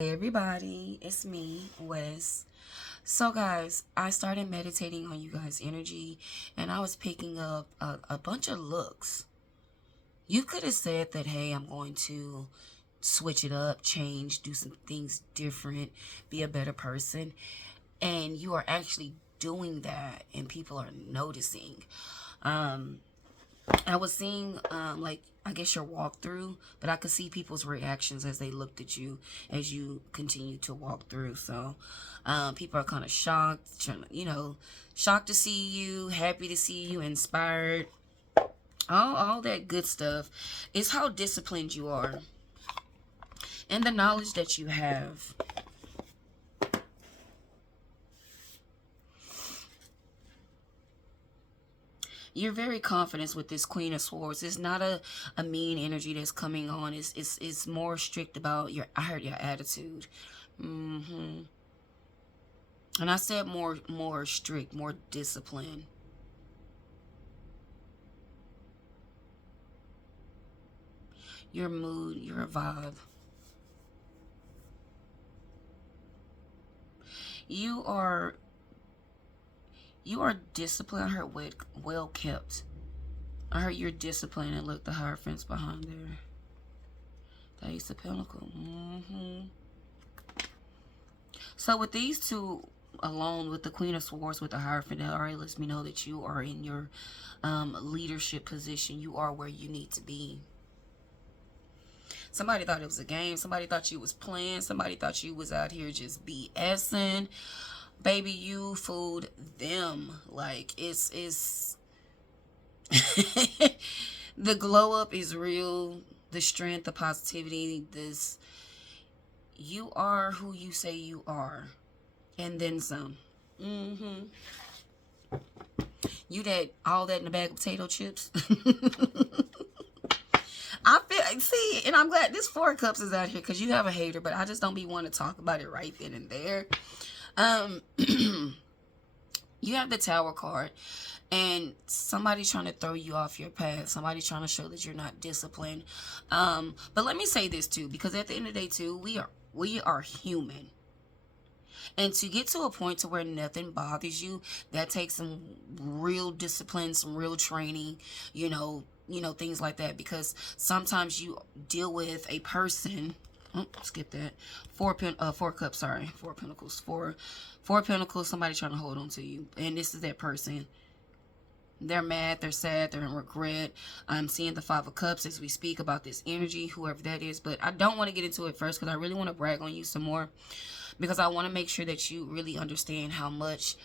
Hey everybody, it's me, Wes. So guys, I started meditating on you guys' energy and I was picking up a bunch of looks. You could have said that, hey, I'm going to switch it up, change, do some things different, be a better person. And you are actually doing that and people are noticing. Um, I was seeing, like, I guess your walkthrough, but I could see people's reactions as they looked at you as you continue to walk through. So, people are kind of shocked, shocked to see you, happy to see you, inspired, all that good stuff. It's how disciplined you are and the knowledge that you have. You're very confident with this Queen of Swords. It's not a mean energy that's coming on. It's more strict about I heard your attitude. And I said more strict, more disciplined. Your mood, your vibe. You are disciplined. I heard well kept. I heard you're disciplined, and look, the Hierophant's behind there. The Ace of Pentacles. So with these two alone, with the Queen of Swords, with the Hierophant, that already lets me know that you are in your leadership position. You are where you need to be. Somebody thought it was a game. Somebody thought you was playing. Somebody thought you was out here just BSing. Baby, you fooled them. Like, it's the glow up is real. The strength, the positivity, you are who you say you are. And then some. You all that in a bag of potato chips. I feel, see, and I'm glad this Four of Cups is out here because you have a hater, but I just don't be wanting to talk about it right then and there. You have the Tower card, and somebody's trying to throw you off your path. Somebody's trying to show that you're not disciplined. But let me say this too, because at the end of the day too, we are human. And to get to a point to where nothing bothers you, that takes some real discipline, some real training, things like that. Because sometimes you deal with a person. Oh, skip that. Four Cups. Sorry, Four Pentacles. Four Pentacles. Somebody trying to hold on to you, and this is that person. They're mad, they're sad, they're in regret. I'm seeing the Five of Cups as we speak about this energy, whoever that is. But I don't want to get into it first because I really want to brag on you some more. Because I want to make sure that you really understand how much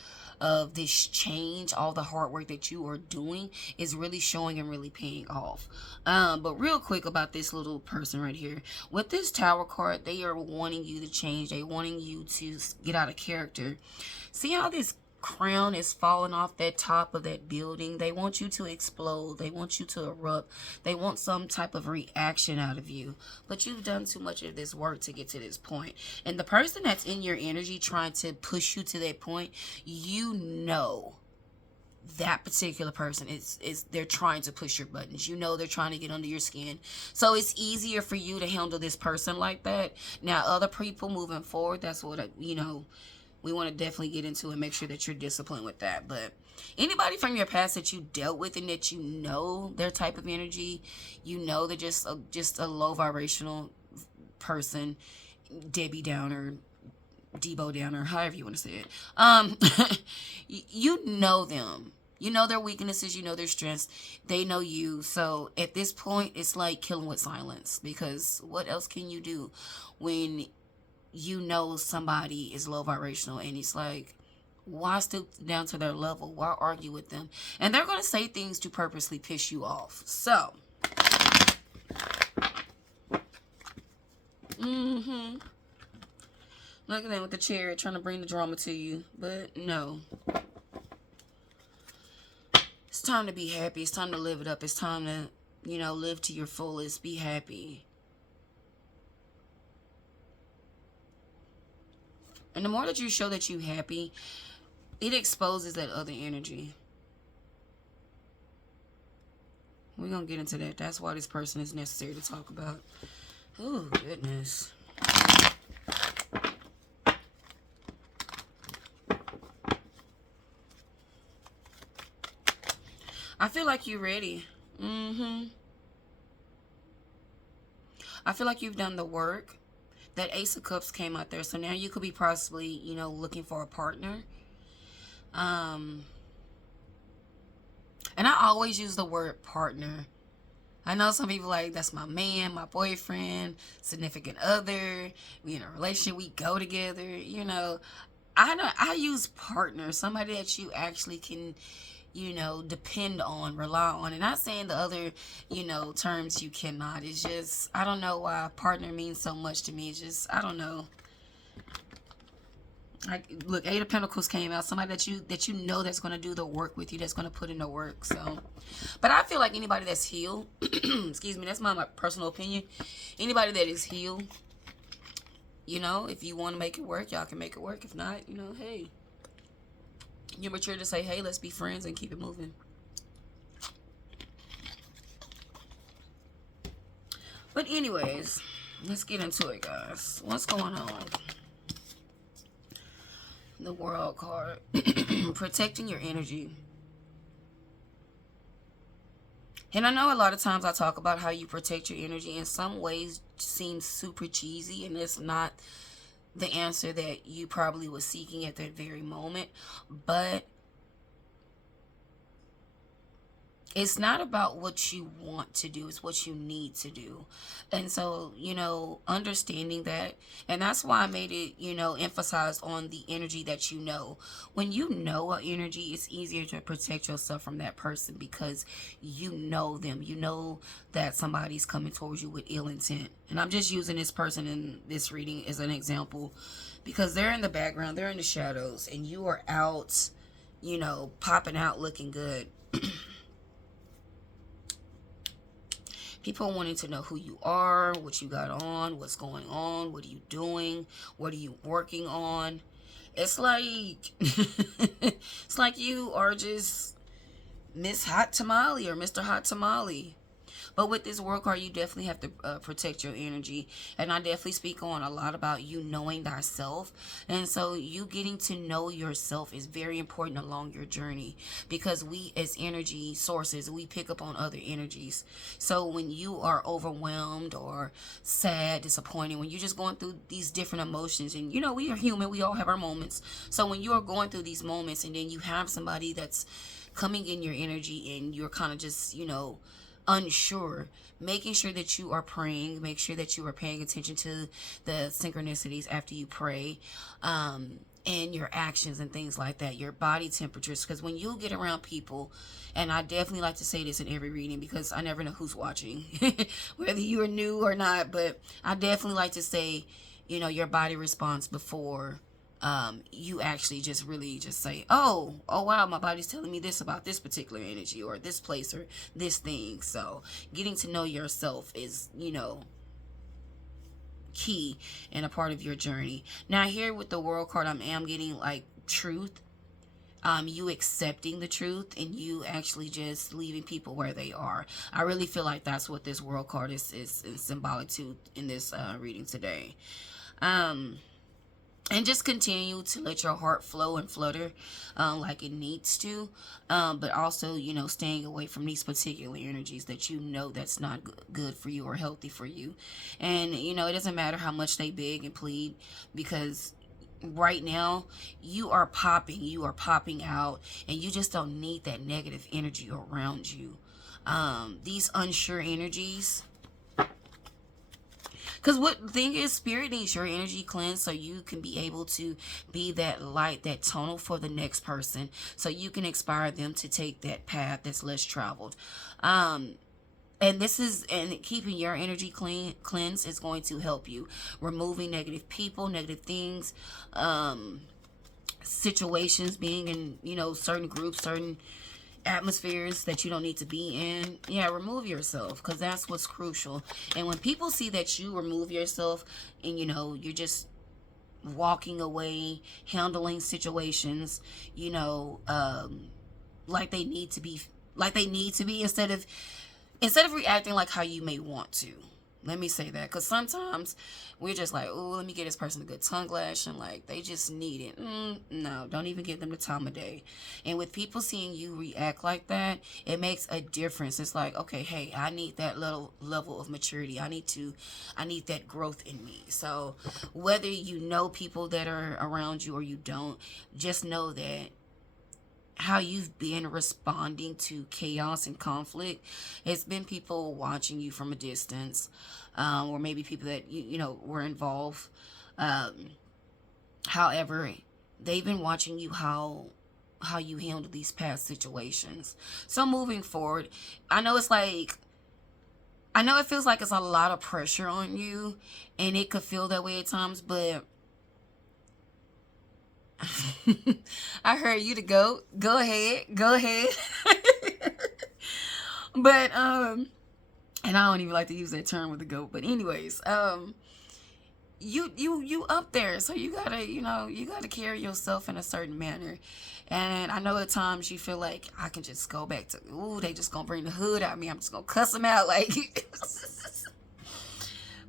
of this change, all the hard work that you are doing is really showing and really paying off. But real quick about this little person right here. With this Tower card, they are wanting you to change. They're wanting you to get out of character. See how this crown is falling off that top of that building? They want you to explode. They want you to erupt. They want some type of reaction out of you. But you've done too much of this work to get to this point. And the person that's in your energy trying to push you to that point, that particular person is they're trying to push your buttons. They're trying to get under your skin. So it's easier for you to handle this person like that. Now other people moving forward, that's what we want to definitely get into and make sure that you're disciplined with that. But anybody from your past that you dealt with and that their type of energy, they're just a low vibrational person, Debbie Downer, Debo Downer, however you want to say it. You know them. You know their weaknesses. You know their strengths. They know you. So at this point, it's like killing with silence. Because what else can you do when somebody is low vibrational, and it's like, why stoop down to their level? Why argue with them? And they're going to say things to purposely piss you off. So, look at them with the Chariot trying to bring the drama to you. But no. It's time to be happy. It's time to live it up. It's time to, live to your fullest. Be happy. And the more that you show that you're happy, it exposes that other energy. We're going to get into that. That's why this person is necessary to talk about. Oh, goodness. I feel like you're ready. I feel like you've done the work. That Ace of Cups came out there, so now you could be possibly, looking for a partner. Um, and I always use the word partner. I know some people like, that's my man, my boyfriend, significant other. We in a relationship, we go together. I know I use partner, somebody that you actually can, depend on, rely on. And not saying the other, terms you cannot. It's just, I don't know why partner means so much to me. It's just, I don't know. Like, look, Eight of Pentacles came out. Somebody that you know that's going to do the work with you, that's going to put in the work. So, but I feel like anybody that's healed, excuse me, that's my personal opinion. Anybody that is healed, if you want to make it work, y'all can make it work. If not, hey, you're mature to say, hey, let's be friends and keep it moving. But anyways, let's get into it, guys. What's going on? The World card. Protecting your energy. And I know a lot of times I talk about how you protect your energy. In some ways seems super cheesy, and it's not the answer that you probably was seeking at that very moment. But it's not about what you want to do, it's what you need to do. And so, understanding that, and that's why I made it, emphasized on the energy that you know. When you know an energy, it's easier to protect yourself from that person because you know them. You know that somebody's coming towards you with ill intent. And I'm just using this person in this reading as an example because they're in the background, they're in the shadows, and you are out, popping out looking good. People wanting to know who you are, what you got on, what's going on, what are you doing, what are you working on. It's like, it's like you are just Miss Hot Tamale or Mr. Hot Tamale. But with this World card, you definitely have to protect your energy. And I definitely speak on a lot about you knowing thyself. And so you getting to know yourself is very important along your journey. Because we as energy sources, we pick up on other energies. So when you are overwhelmed or sad, disappointed, when you're just going through these different emotions. And we are human, we all have our moments. So when you are going through these moments and then you have somebody that's coming in your energy and you're kind of just, unsure, making sure that you are praying, make sure that you are paying attention to the synchronicities after you pray, and your actions and things like that, your body temperatures. Because when you get around people, and I definitely like to say this in every reading because I never know who's watching, whether you are new or not, but I definitely like to say, your body responds before you actually just really just say, oh wow, my body's telling me this about this particular energy or this place or this thing. So getting to know yourself is, key and a part of your journey. Now here with the World card, I am getting like truth. You accepting the truth and you actually just leaving people where they are. I really feel like that's what this World card is symbolic to in this reading today. And just continue to let your heart flow and flutter like it needs to. But also, staying away from these particular energies that that's not good for you or healthy for you. And, it doesn't matter how much they beg and plead because right now you are popping out and you just don't need that negative energy around you. These unsure energies. Because what the thing is, Spirit needs your energy cleansed so you can be able to be that light, that tunnel for the next person. So you can inspire them to take that path that's less traveled. And keeping your energy cleansed is going to help you. Removing negative people, negative things, situations, being in, certain groups, certain atmospheres that you don't need to be in. Yeah, remove yourself because that's what's crucial. And when people see that you remove yourself and you're just walking away, handling situations, like they need to be instead of reacting like how you may want to. Let me say that, because sometimes we're just like, oh, let me get this person a good tongue lash, and like they just need it. No, don't even give them the time of day. And with people seeing you react like that, it makes a difference. It's like, okay, hey, I need that little level of maturity. I need that growth in me. So whether you know people that are around you or you don't, just know that how you've been responding to chaos and conflict, it's been people watching you from a distance, or maybe people that you know were involved. However, they've been watching you how you handle these past situations. So moving forward, I know it's like, I know it feels like it's a lot of pressure on you, and it could feel that way at times, but I heard you to go. Go ahead. Go ahead. But and I don't even like to use that term with the goat, but anyways, you up there, so you gotta, you know, you gotta carry yourself in a certain manner. And I know at times you feel like I can just go back to, ooh, they just gonna bring the hood out of me, I'm just gonna cuss them out. Like,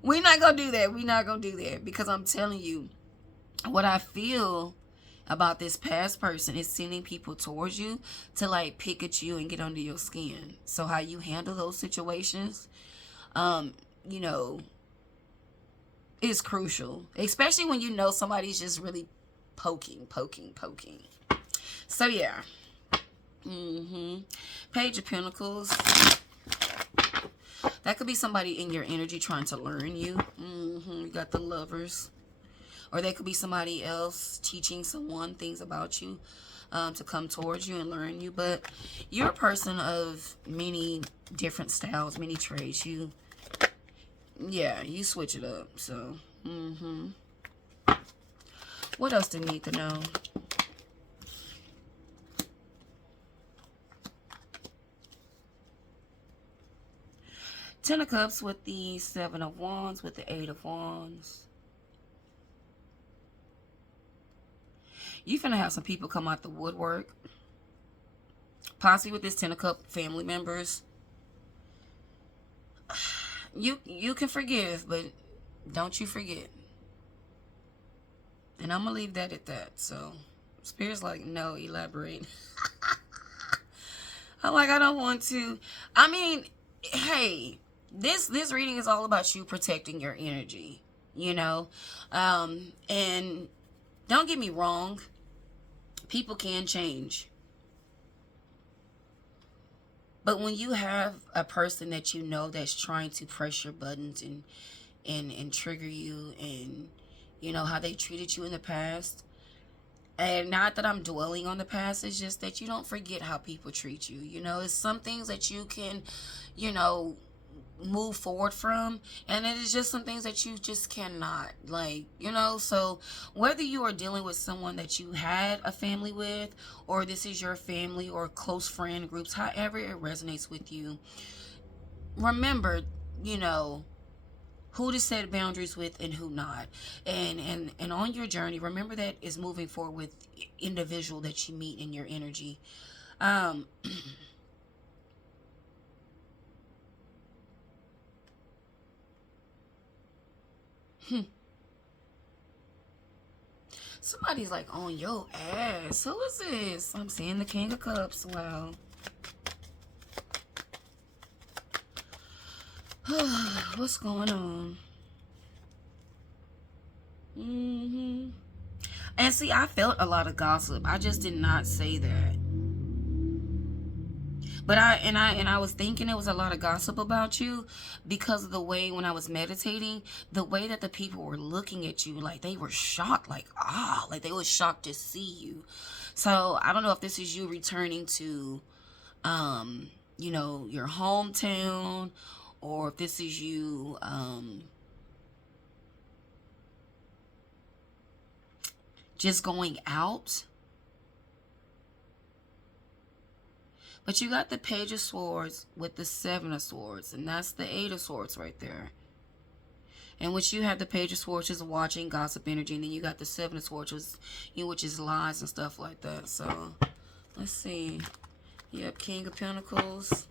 we're not gonna do that. We're not gonna do that, because I'm telling you, what I feel about this past person is sending people towards you to like pick at you and get under your skin. So how you handle those situations, you know, is crucial, especially when you know somebody's just really poking. So yeah. Page of Pentacles. That could be somebody in your energy trying to learn you. You got the Lovers. Or they could be somebody else teaching someone things about you, to come towards you and learn you. But you're a person of many different styles, many traits. You switch it up. So, what else do you need to know? Ten of Cups with the Seven of Wands, with the Eight of Wands. You finna have some people come out the woodwork. Possibly with this Ten of Cups, family members. You can forgive, but don't you forget. And I'm gonna leave that at that. So Spirit's like, no, elaborate. I'm like, I don't want to. I mean, hey, this reading is all about you protecting your energy, you know. And don't get me wrong, people can change. But when you have a person that you know that's trying to press your buttons and trigger you, and you know how they treated you in the past, and not that I'm dwelling on the past, it's just that you don't forget how people treat you. You know, it's some things that you can, you know, move forward from, and it is just some things that you just cannot, like, you know. So whether you are dealing with someone that you had a family with, or this is your family or close friend groups, however it resonates with you, remember, you know, who to set boundaries with and who not. And on your journey, remember that is moving forward with individual that you meet in your energy. Somebody's like on your ass. Who is this? I'm seeing the King of Cups. Wow. What's going on? And see, I felt a lot of gossip. I just did not say that. But I was thinking it was a lot of gossip about you, because of the way, when I was meditating, the way that the people were looking at you, like they were shocked, like like they were shocked to see you. So I don't know if this is you returning to, you know, your hometown, or if this is you, just going out. But you got the Page of Swords with the Seven of Swords, and that's the Eight of Swords right there. And which you have the Page of Swords is watching, gossip energy, and then you got the Seven of Swords, which is lies and stuff like that. So let's see. Yep, King of Pentacles.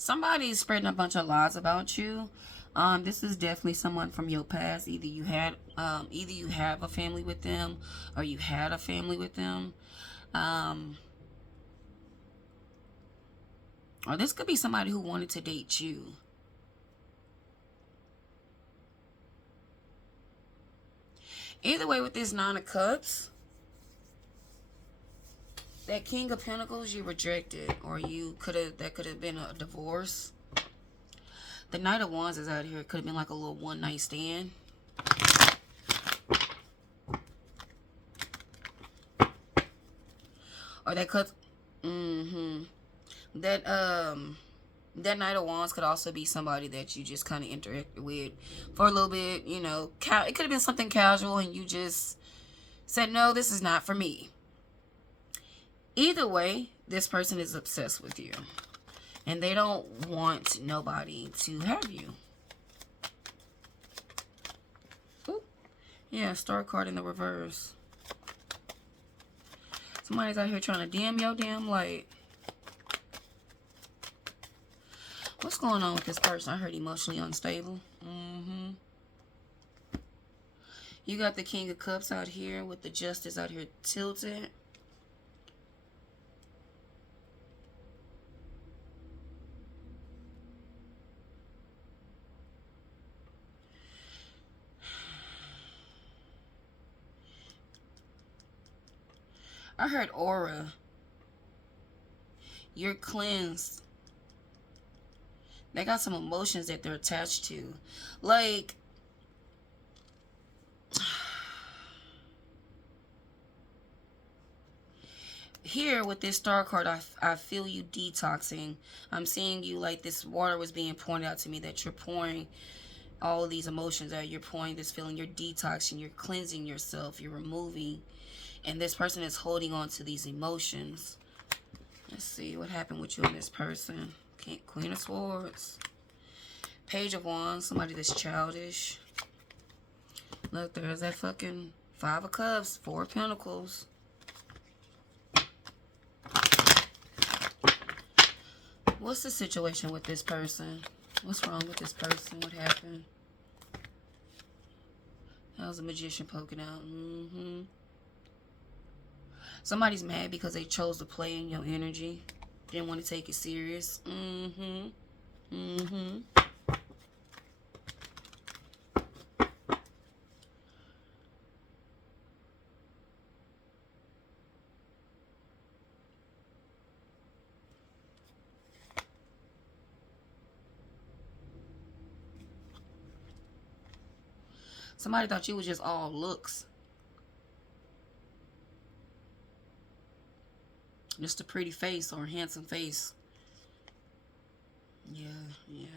Somebody's spreading a bunch of lies about you. This is definitely someone from your past. Either you have a family with them, or you had a family with them. Um, or this could be somebody who wanted to date you. Either way, with this Nine of Cups, that King of Pentacles, you rejected, or that could have been a divorce. The Knight of Wands is out here. It could have been like a little one night stand. Or that could, that Knight of Wands could also be somebody that you just kind of interacted with for a little bit. You know, it could have been something casual, and you just said, no, this is not for me. Either way, this person is obsessed with you, and they don't want nobody to have you. Ooh. Yeah, Star card in the reverse. Somebody's out here trying to dim your damn light. What's going on with this person? I heard emotionally unstable. You got the King of Cups out here with the Justice out here tilted. I heard aura. You're cleansed. They got some emotions that they're attached to. Like, here with this Star card, I feel you detoxing. I'm seeing you like this water was being pointed out to me, that you're pouring all of these emotions out. You're pouring this feeling. You're detoxing. You're cleansing yourself. You're removing. And this person is holding on to these emotions. Let's see what happened with you and this person. Queen of Swords. Page of Wands. Somebody that's childish. Look, there's that fucking Five of Cups. Four of Pentacles. What's the situation with this person? What's wrong with this person? What happened? That was a Magician poking out. Somebody's mad because they chose to play in your energy. Didn't want to take it serious. Somebody thought you was just all looks. Just a pretty face or a handsome face. Yeah,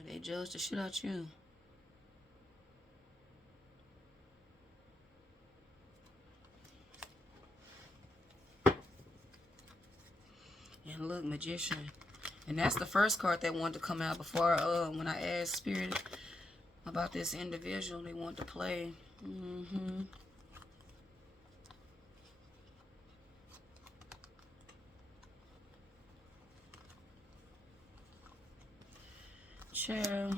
they judged the shit out you. And look, Magician. And that's the first card that wanted to come out before, when I asked Spirit about this individual they want to play. Chill.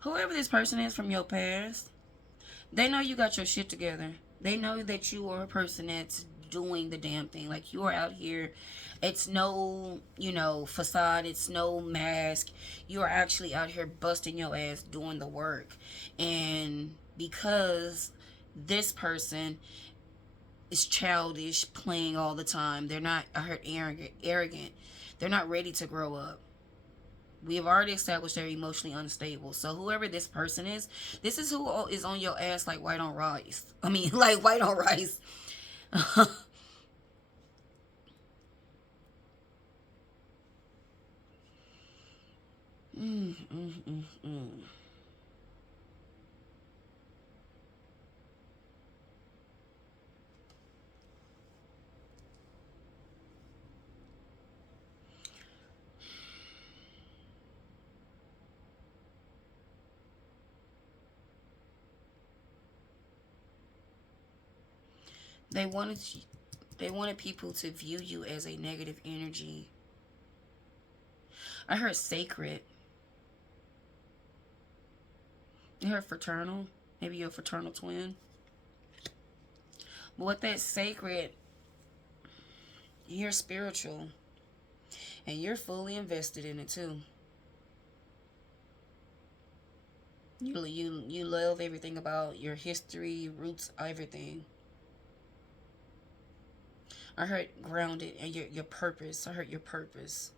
Whoever this person is from your past, they know you got your shit together. They know that you are a person that's doing the damn thing. Like, you are out here. It's no, facade. It's no mask. You are actually out here busting your ass doing the work. And because this person is childish, playing all the time, they're not, I heard, arrogant. They're not ready to grow up. We have already established they're emotionally unstable. So whoever this person is, this is who is on your ass like white on rice. I mean, like white on rice. They wanted they wanted people to view you as a negative energy. I heard sacred. You heard fraternal. Maybe you're a fraternal twin. But with that sacred, you're spiritual. And you're fully invested in it too. You love everything about your history, roots, everything. I heard grounded and your purpose. I heard your purpose.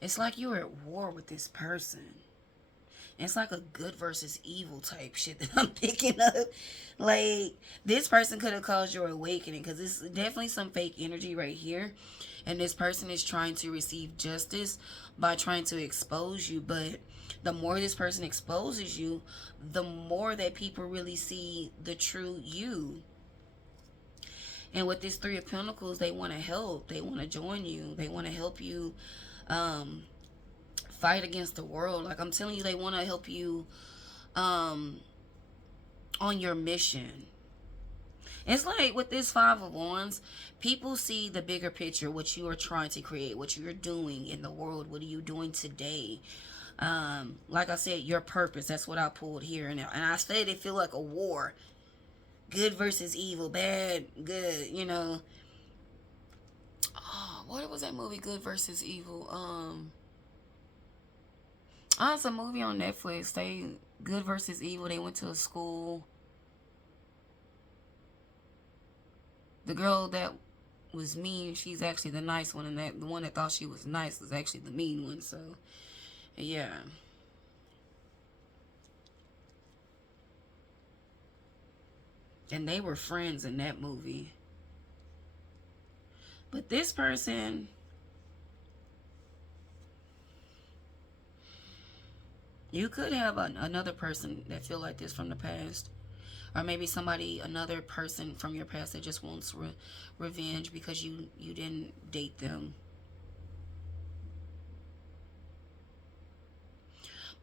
It's like you're at war with this person. It's like a good versus evil type shit that I'm picking up. Like, this person could have caused your awakening because it's definitely some fake energy right here. And this person is trying to receive justice by trying to expose you. But the more this person exposes you, the more that people really see the true you. And with this Three of Pentacles, they want to help. They want to join you. They want to help you um, fight against the world. Like I'm telling you, they want to help you on your mission. It's like with this Five of Wands, people see the bigger picture, what you are trying to create, what you're doing in the world. What are you doing today? Like I said, your purpose. That's what I pulled here. And I said it feel like a war. Good versus evil. Bad, good, you know. Oh, what was that movie, Good versus Evil? Oh, it's a movie on Netflix. They Good versus Evil. They went to a school. The girl that was mean, she's actually the nice one, and the one that thought she was nice was actually the mean one. So, yeah. And they were friends in that movie. But this person, you could have another person that feel like this from the past. Or maybe another person from your past that just wants revenge because you didn't date them.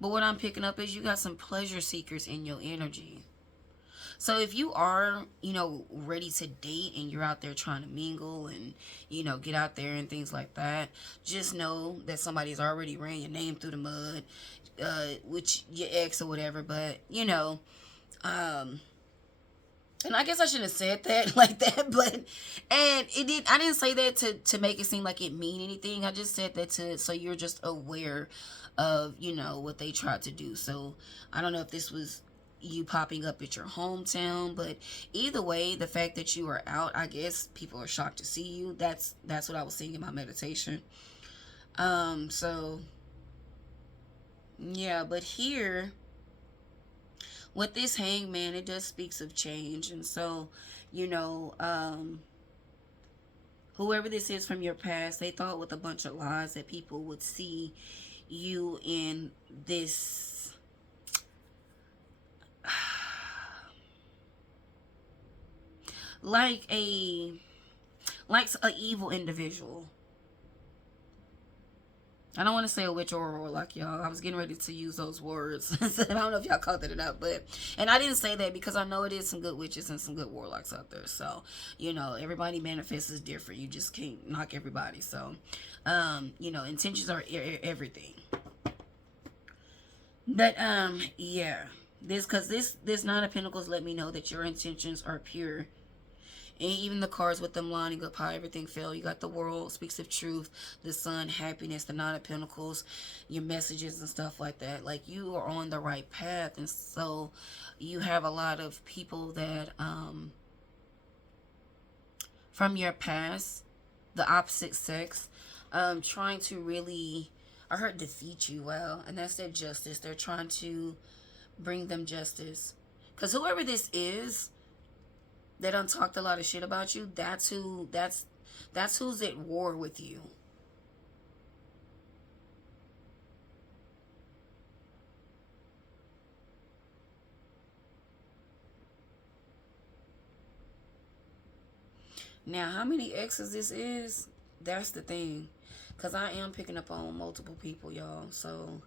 But what I'm picking up is you got some pleasure seekers in your energy. So if you are, ready to date and you're out there trying to mingle and, get out there and things like that, just know that somebody's already ran your name through the mud, which your ex or whatever. But, and I guess I shouldn't have said that like that, but I didn't say that to make it seem like it mean anything. I just said that so you're just aware of, what they tried to do. So I don't know if this was you popping up at your hometown, but either way, the fact that you are out, I guess people are shocked to see you. That's what I was seeing in my meditation. So yeah, but here with this Hangman, it just speaks of change. And so, whoever this is from your past, they thought with a bunch of lies that people would see you in this like a evil individual. I don't want to say a witch or a warlock, y'all. I was getting ready to use those words. I don't know if y'all caught that or not, and I didn't say that because I know it is some good witches and some good warlocks out there. So, everybody manifests is different. You just can't knock everybody. So, intentions are everything. But, yeah. This Nine of Pentacles let me know that your intentions are pure. And even the cards with them lining up how everything fell. You got the World, speaks of truth, the Sun, happiness, the Nine of Pentacles, your messages and stuff like that. Like, you are on the right path. And so you have a lot of people that, from your past, the opposite sex, trying to really, I heard defeat you. Well, and that's their justice. They're trying to bring them justice. Because whoever this is, they done talked a lot of shit about you. That's who's at war with you. Now, how many exes this is, that's the thing. Because I am picking up on multiple people, y'all. So,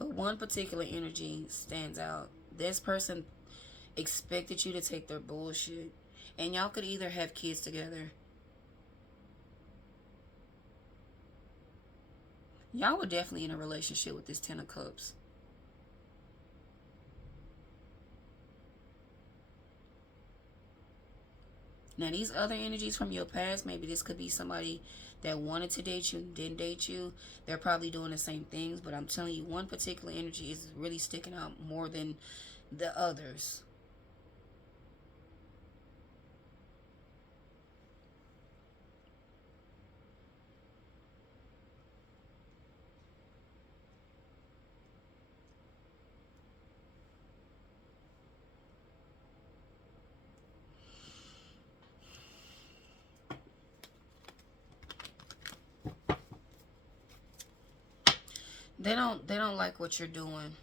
But one particular energy stands out. This person expected you to take their bullshit. And y'all could either have kids together. Y'all were definitely in a relationship with this Ten of Cups. Now, these other energies from your past, maybe this could be somebody that wanted to date you, didn't date you. They're probably doing the same things, but I'm telling you, one particular energy is really sticking out more than the others. They don't like what you're doing.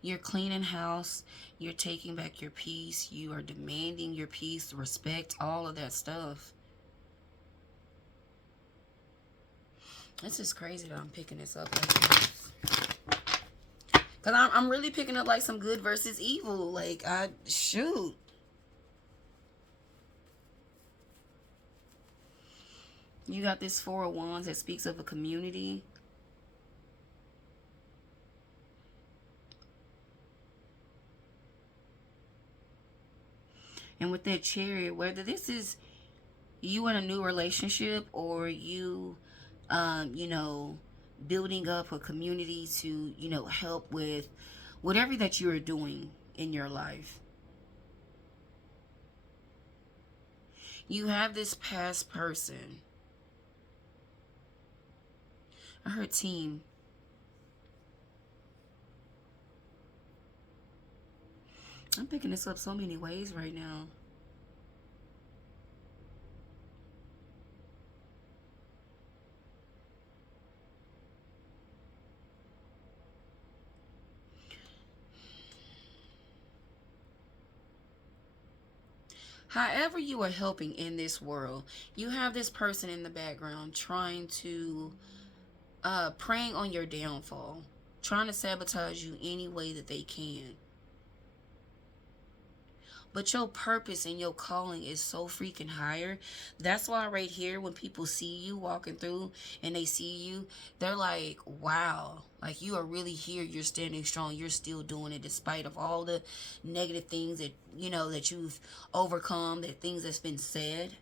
You're cleaning house, you're taking back your peace, you are demanding your peace, respect, all of that stuff. This is crazy that I'm picking this up like this. Because I'm really picking up like some good versus evil. Like, shoot. You got this Four of Wands that speaks of a community. And with that Chariot, whether this is you in a new relationship or you, you know, building up a community to, you know, help with whatever that you're doing in your life. You have this past person. I heard team. I'm picking this up so many ways right now. However you are helping in this world, you have this person in the background trying to, preying on your downfall, trying to sabotage you any way that they can. But your purpose and your calling is so freaking higher. That's why right here, when people see you walking through and they see you, they're like, wow, like you are really here. You're standing strong. You're still doing it despite of all the negative things that, you know, that you've overcome, that things that's been said.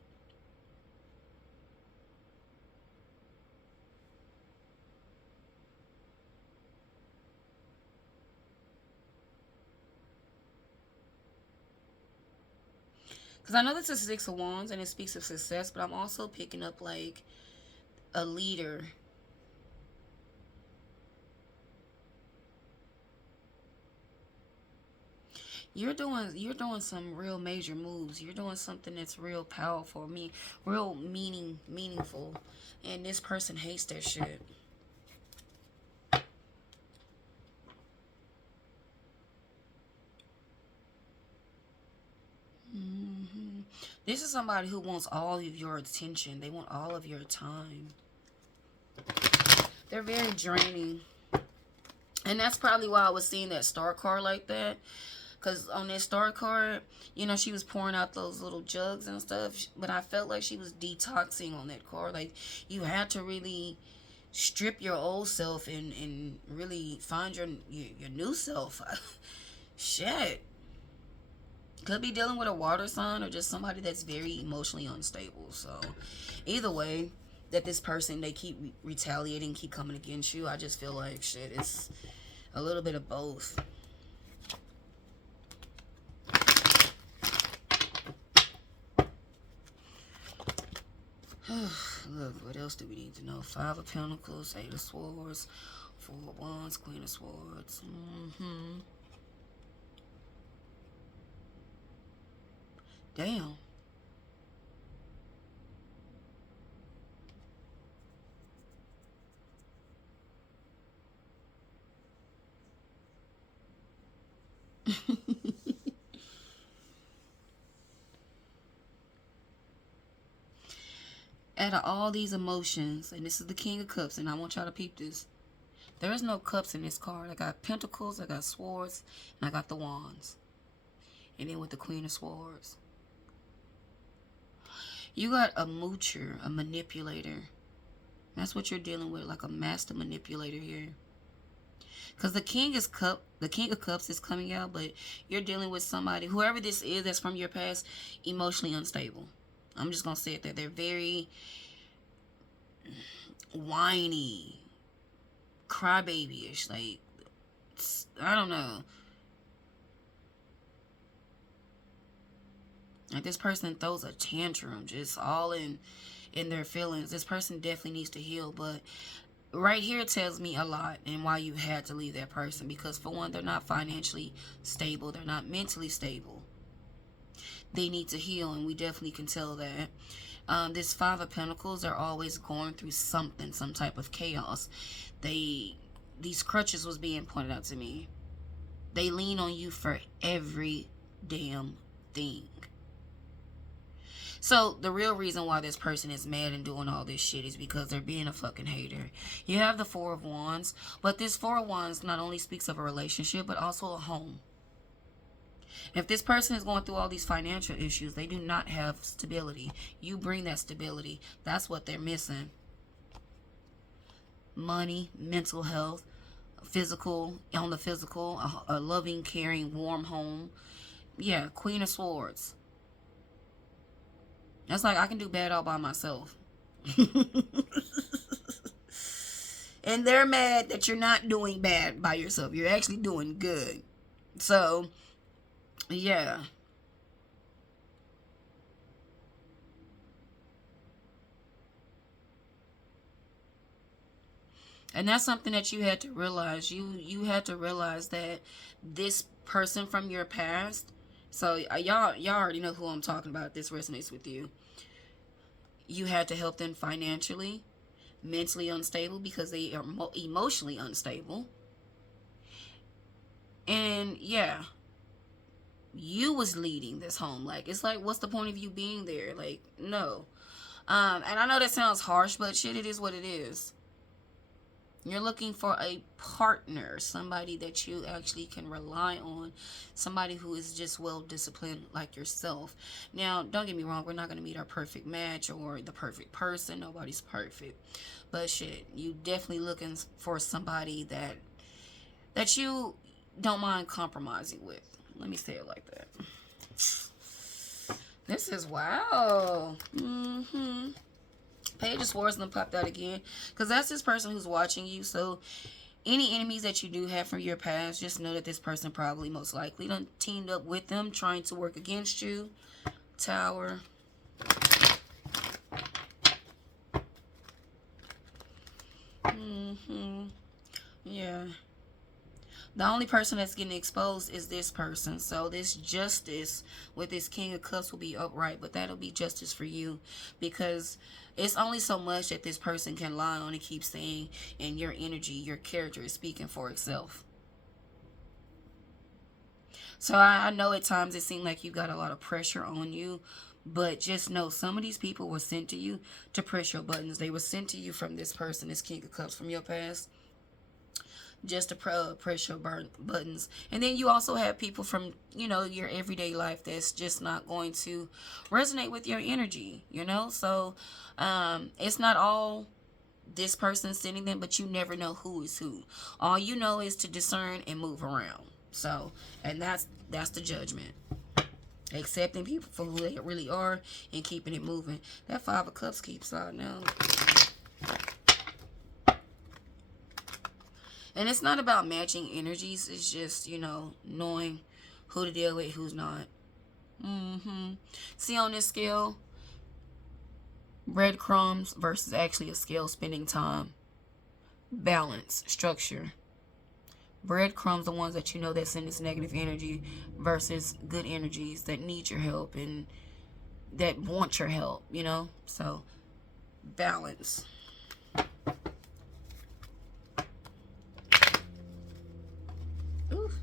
Because I know that's a Six of Wands and it speaks of success, but I'm also picking up like a leader. You're doing some real major moves. You're doing something that's real powerful, real meaningful. And this person hates that shit. hmm This is somebody who wants all of your attention. They want all of your time. They're very draining. And that's probably why I was seeing that star card like that. Because on that star card, you know, she was pouring out those little jugs and stuff. But I felt like she was detoxing on that card. Like, you had to really strip your old self and really find your new self. Shit. Could be dealing with a water sign or just somebody that's very emotionally unstable. So, either way, that this person, they keep retaliating, keep coming against you. I just feel like, shit, it's a little bit of both. Look, what else do we need to know? Five of Pentacles, Eight of Swords, Four of Wands, Queen of Swords. Damn. out of all these emotions, and this is the King of Cups, and I want y'all to peep this. There is no cups in this card. I got pentacles, I got swords, and I got the wands. And then with the Queen of Swords. You got a moocher, a manipulator. That's what you're dealing with, like a master manipulator here. Because the King of Cups is coming out, but you're dealing with somebody, whoever this is that's from your past, emotionally unstable. I'm just going to say it that they're very whiny, crybaby-ish. Like, I don't know. Like, this person throws a tantrum, just all in their feelings. This person definitely needs to heal, but right here it tells me a lot and why you had to leave that person. Because for one, they're not financially stable. They're not mentally stable. They need to heal, and we definitely can tell that. This Five of Pentacles are always going through something, some type of chaos. These crutches was being pointed out to me. They lean on you for every damn thing. So, the real reason why this person is mad and doing all this shit is because they're being a fucking hater. You have the Four of Wands, but this Four of Wands not only speaks of a relationship, but also a home. If this person is going through all these financial issues, they do not have stability. You bring that stability. That's what they're missing. Money, mental health, physical, on the physical, a loving, caring, warm home. Yeah, Queen of Swords. That's like, I can do bad all by myself. And they're mad that you're not doing bad by yourself. You're actually doing good. So, yeah. And that's something that you had to realize. You had to realize that this person from your past, so y'all already know who I'm talking about. This resonates with you. You had to help them financially, mentally unstable because they are emotionally unstable. And yeah, you was leading this home. Like, it's like, what's the point of you being there? Like, no. And I know that sounds harsh, but shit, it is what it is. You're looking for a partner, somebody that you actually can rely on, somebody who is just well-disciplined like yourself. Now, don't get me wrong, we're not going to meet our perfect match or the perfect person. Nobody's perfect. But shit, you definitely looking for somebody that you don't mind compromising with. Let me say it like that. This is wow. Page of Swords and popped out again, because that's this person who's watching you. So any enemies that you do have from your past, just know that this person probably most likely done teamed up with them trying to work against you. Tower. Yeah. The only person that's getting exposed is this person. So this justice with this King of Cups will be upright, but that'll be justice for you, because it's only so much that this person can lie on and keep saying, and your energy, your character is speaking for itself. So I know at times it seemed like you got a lot of pressure on you, but just know some of these people were sent to you to press your buttons. They were sent to you from this person, this King of Cups from your past, just to press your buttons. And then you also have people from, you know, your everyday life that's just not going to resonate with your energy, you know. So it's not all this person sending them, but you never know who is who. All you know is to discern and move around. So, and that's the judgment. Accepting people for who they really are and keeping it moving. That Five of Cups keeps out now. And it's not about matching energies. It's just, you know, knowing who to deal with, who's not. See, on this scale, breadcrumbs versus actually a scale spending time. Balance, structure. Breadcrumbs, the ones that you know that send this negative energy, versus good energies that need your help and that want your help, you know? So, balance. Oof.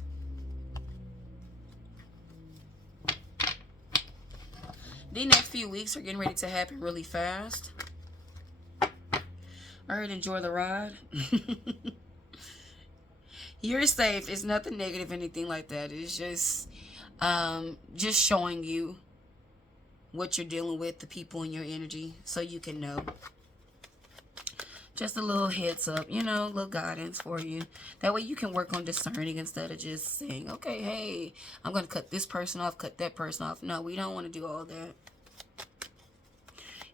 The next few weeks are getting ready to happen really fast. All right, enjoy the ride. You're safe. It's nothing negative, anything like that. It's just showing you what you're dealing with, the people in your energy, so you can know. Just a little heads up, you know, a little guidance for you. That way you can work on discerning instead of just saying, okay, hey, I'm going to cut this person off, cut that person off. No, we don't want to do all that.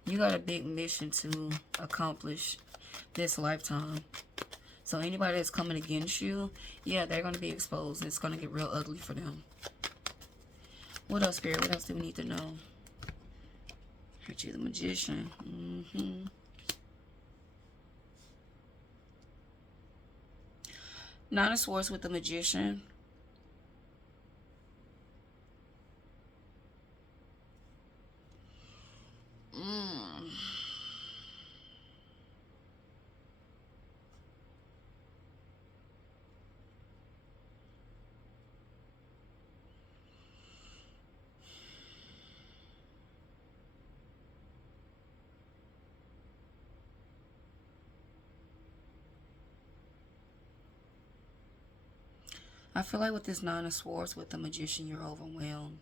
You got a big mission to accomplish this lifetime. So anybody that's coming against you, yeah, they're going to be exposed. It's going to get real ugly for them. What else, Spirit? What else do we need to know? Heard you, the Magician. Nine of Swords with the Magician. I feel like with this Nine of Swords with the Magician, you're overwhelmed.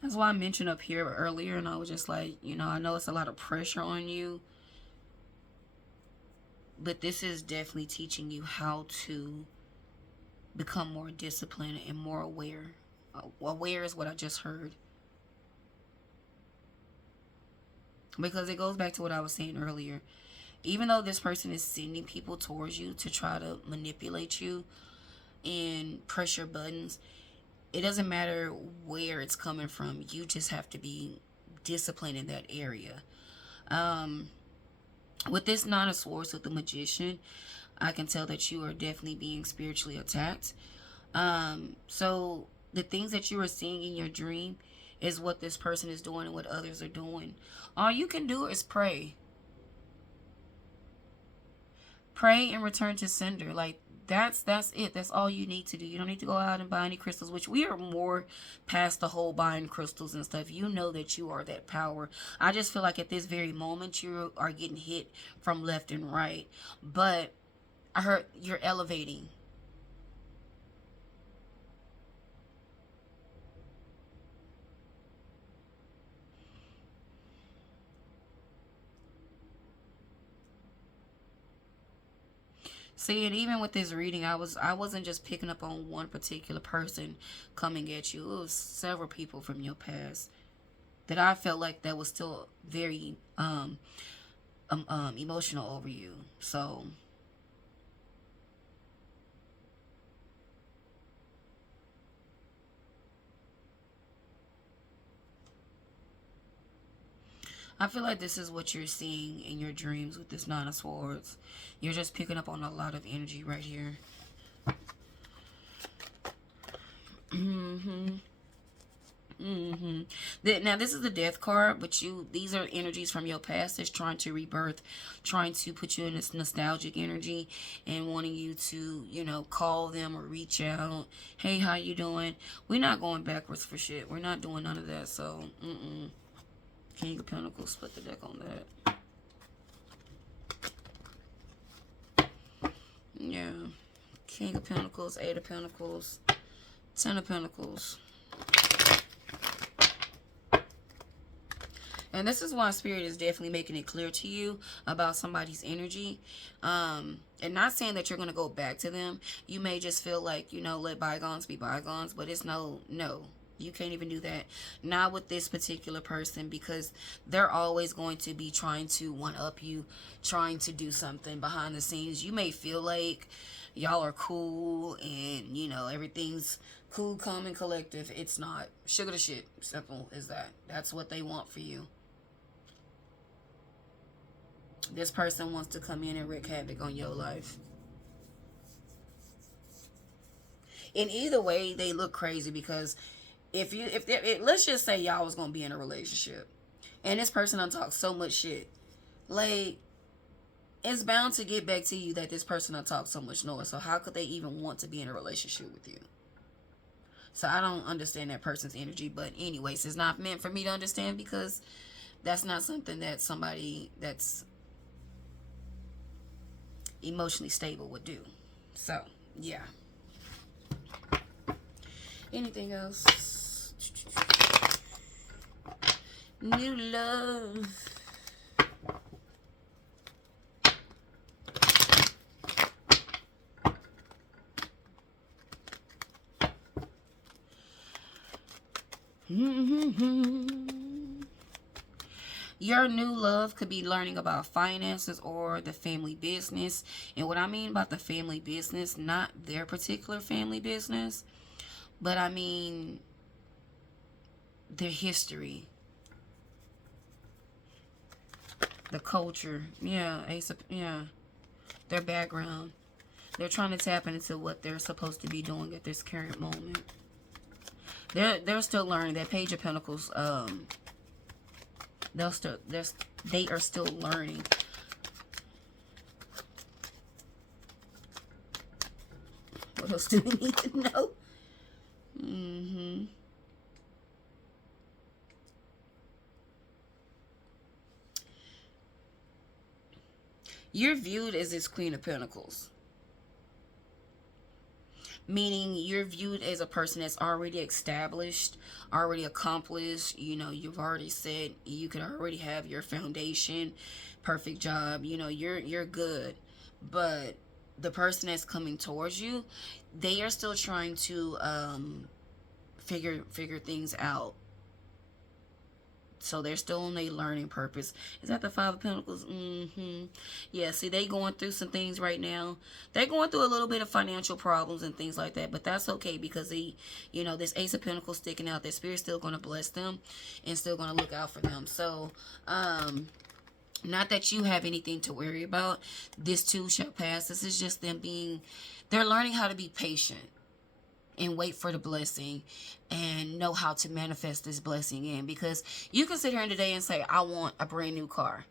That's why I mentioned up here earlier, and I was just like, you know, I know it's a lot of pressure on you, but this is definitely teaching you how to become more disciplined and more aware. Aware is what I just heard. Because it goes back to what I was saying earlier. Even though this person is sending people towards you to try to manipulate you and press your buttons, it doesn't matter where it's coming from. You just have to be disciplined in that area. With this Nine of Swords with the Magician, I can tell that you are definitely being spiritually attacked. So the things that you are seeing in your dream is what this person is doing and what others are doing. All you can do is pray. Pray and return to sender. Like, that's it. That's all you need to do. You don't need to go out and buy any crystals, which we are more past the whole buying crystals and stuff. You know that you are that power. I just feel like at this very moment you are getting hit from left and right. But I heard you're elevating. See, and even with this reading, I wasn't just picking up on one particular person coming at you. It was several people from your past that I felt like that was still very emotional over you. So I feel like this is what you're seeing in your dreams with this Nine of Swords. You're just picking up on a lot of energy right here. Now this is the Death card, but these are energies from your past that's trying to rebirth, trying to put you in this nostalgic energy and wanting you to, you know, call them or reach out. Hey, how you doing? We're not going backwards for shit. We're not doing none of that. So, King of Pentacles, split the deck on that. Yeah. King of Pentacles, Eight of Pentacles, Ten of Pentacles. And this is why Spirit is definitely making it clear to you about somebody's energy. And not saying that you're going to go back to them. You may just feel like, you know, let bygones be bygones. But it's no. You can't even do that. Not with this particular person, because they're always going to be trying to one-up you, trying to do something behind the scenes. You may feel like y'all are cool and, you know, everything's cool, calm, and collective. It's not. Sugar to shit. Simple as that. That's what they want for you. This person wants to come in and wreak havoc on your life. In either way, they look crazy, because if let's just say y'all was gonna be in a relationship, and this person done talk so much shit, like, it's bound to get back to you that this person done talk so much noise. So how could they even want to be in a relationship with you? So I don't understand that person's energy. But anyways, it's not meant for me to understand, because that's not something that somebody that's emotionally stable would do. So yeah. Anything else? New love. Your new love could be learning about finances or the family business. And what I mean about the family business, not their particular family business, but I mean their history, the culture. Yeah, yeah, their background. They're trying to tap into what they're supposed to be doing at this current moment. They're still learning. That Page of Pentacles, they are still learning. What else do we need to know? You're viewed as this Queen of Pentacles. Meaning you're viewed as a person that's already established, already accomplished. You know, you've already said you could already have your foundation, perfect job. You know, you're good. But the person that's coming towards you, they are still trying to figure things out. So they're still on a learning purpose. Is that the Five of Pentacles? Yeah, see, they going through some things right now. They're going through a little bit of financial problems and things like that. But that's okay, because they, you know, this Ace of Pentacles sticking out. Their spirit's still going to bless them and still going to look out for them. So, not that you have anything to worry about. This too shall pass. This is just them being, they're learning how to be patient and wait for the blessing and know how to manifest this blessing in. Because you can sit here today and say, I want a brand new car.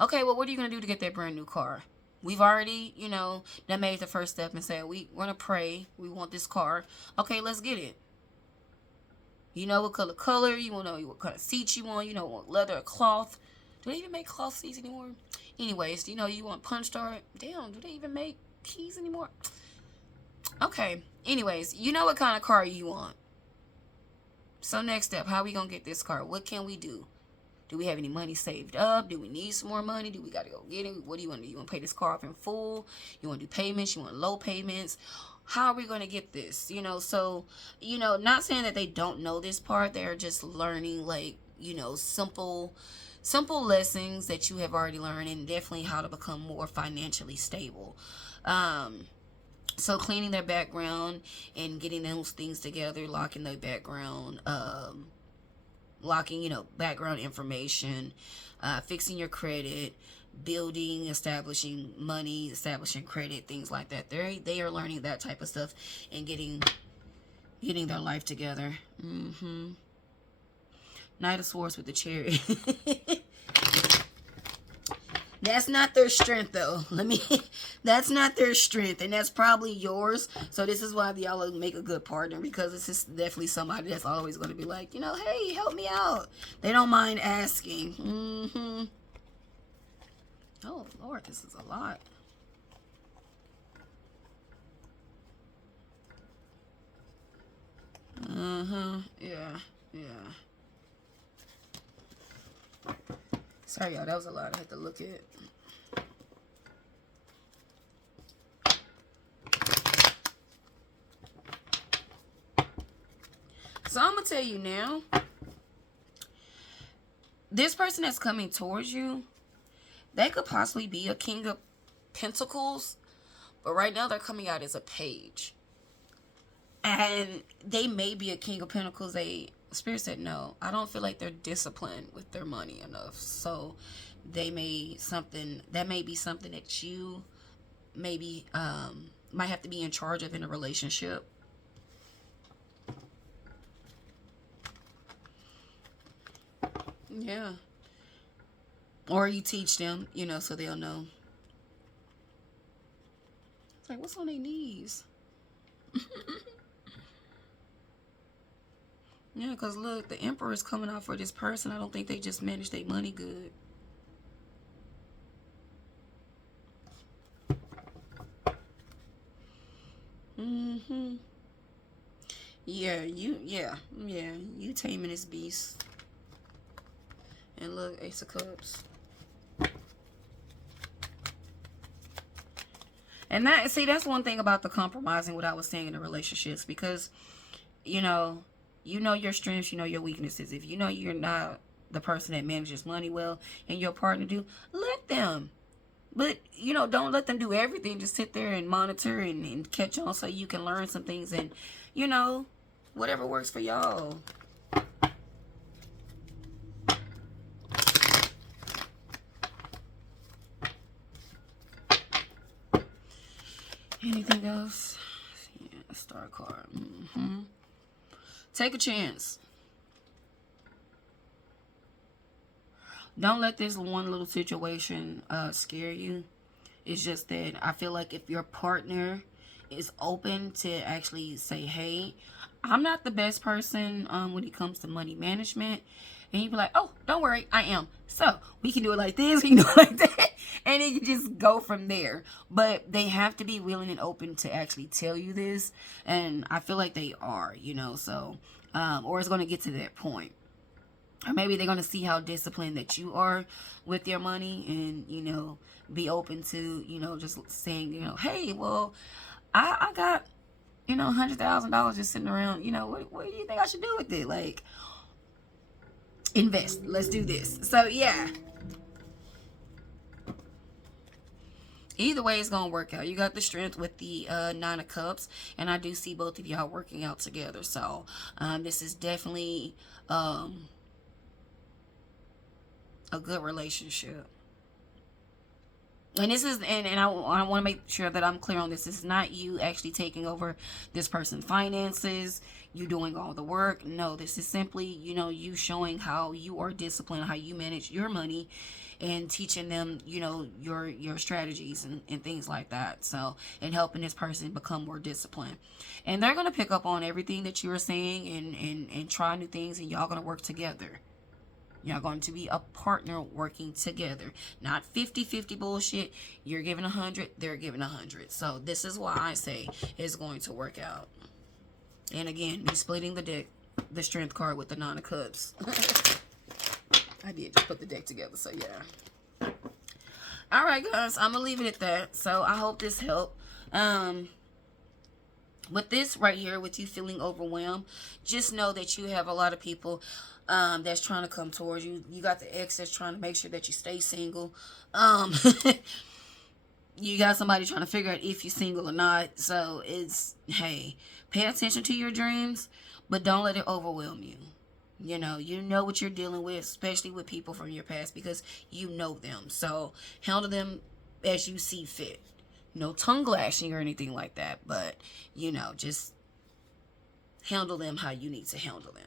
Okay, well, what are you going to do to get that brand new car? We've already, you know, that made the first step and said, we're going to pray. We want this car. Okay, let's get it. You know what color, you want to know what kind of seats you want, you know, what leather or cloth. Do they even make cloth seats anymore? Anyways, you know, you want punch start. Damn, do they even make keys anymore? Okay, anyways, you know what kind of car you want. So next step, how are we going to get this car? What can we do? Do we have any money saved up? Do we need some more money? Do we got to go get it? What do you want to do? You want to pay this car off in full? You want to do payments? You want low payments? How are we going to get this? You know, so, you know, not saying that they don't know this part. They're just learning, like, you know, simple lessons that you have already learned, and definitely how to become more financially stable. So cleaning their background and getting those things together, locking their background, locking, you know, background information, fixing your credit, building, establishing money, establishing credit, things like that. They are learning that type of stuff and getting their life together. Knight of Swords with the Chariot. That's not their strength, though. That's not their strength, and that's probably yours. So this is why y'all will make a good partner, because it's just definitely somebody that's always going to be like, you know, hey, help me out. They don't mind asking. Oh, Lord, this is a lot. Yeah. Sorry, y'all, that was a lot. I had to look at. So I'm going to tell you now, this person that's coming towards you, they could possibly be a King of Pentacles, but right now they're coming out as a Page. And they may be a King of Pentacles. Spirit said, no, I don't feel like they're disciplined with their money enough. So that may be something that you maybe might have to be in charge of in a relationship. Yeah. Or you teach them, you know, so they'll know. It's like, what's on their knees? Yeah, because look, the Emperor is coming out for this person. I don't think they just manage their money good. Mm-hmm. Yeah, you taming this beast. And look, Ace of Cups. And that, see, that's one thing about the compromising, what I was saying in the relationships, because, you know, your strengths, you know your weaknesses. If you know you're not the person that manages money well and your partner do, let them. But, you know, don't let them do everything. Just sit there and monitor and catch on so you can learn some things and, you know, whatever works for y'all. Anything else? Yeah, star card. Take a chance. Don't let this one little situation scare you. It's just that I feel like if your partner is open to actually say, hey, I'm not the best person when it comes to money management. And you be like, oh, don't worry, I am. So we can do it like this, we can do it like that. And it can just go from there. But they have to be willing and open to actually tell you this. And I feel like they are, you know, so, or it's going to get to that point. Or maybe they're going to see how disciplined that you are with your money and, you know, be open to, you know, just saying, you know, hey, well, I got, you know, $100,000 just sitting around, you know, what do you think I should do with it? Like, invest. Let's do this. So, yeah. Either way, it's going to work out. You got the strength with the Nine of Cups, and I do see both of y'all working out together. So, this is definitely a good relationship. And this is, and I want to make sure that I'm clear on this. It's not you actually taking over this person's finances, you doing all the work. No, this is simply, you know, you showing how you are disciplined, how you manage your money, and teaching them, you know, your strategies and things like that. So, and helping this person become more disciplined. And they're going to pick up on everything that you're saying and try new things, and y'all going to work together. Y'all going to be a partner working together. Not 50-50 bullshit. You're giving 100, they're giving 100. So this is why I say it's going to work out. And again, me splitting the deck, the strength card with the Nine of Cups. I did just put the deck together, so yeah. Alright guys, I'm going to leave it at that. So I hope this helped. With this right here, with you feeling overwhelmed, just know that you have a lot of people that's trying to come towards you. You got the ex that's trying to make sure that you stay single. You got somebody trying to figure out if you're single or not. So it's, hey, pay attention to your dreams, but don't let it overwhelm you. You know what you're dealing with, especially with people from your past, because you know them. So handle them as you see fit. No tongue lashing or anything like that, but, you know, just handle them how you need to handle them.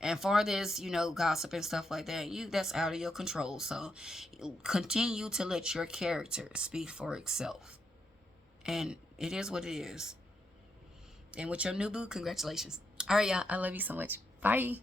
And for this, you know, gossip and stuff like that, that's out of your control. So continue to let your character speak for itself. And it is what it is. And with your new boo, congratulations. All right, y'all. I love you so much. Bye.